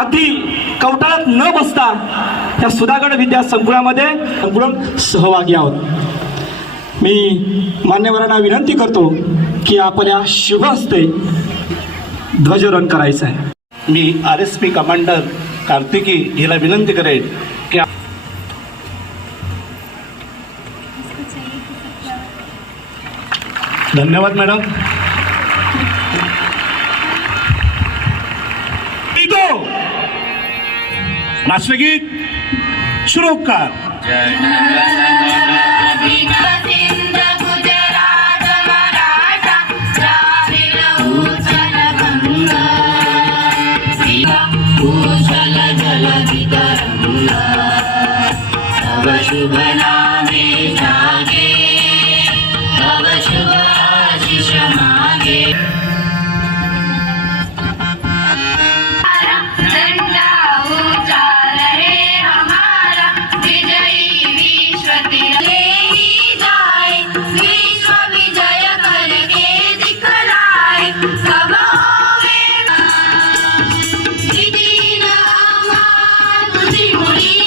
अगदी कवटाळात न बसता या सुधागड विद्या संकुलामध्ये संकुलन सहभागी आहोत. मी मान्यवरांना विनंती करतो की आपण या शुभ हस्ते ध्वजरण करायचं आहे. मी R S P commander Kartiki हिला विनंती करेन की धन्यवाद मॅडम. राष्ट्रगीत वितरंगा तव शुभ नामे Morir.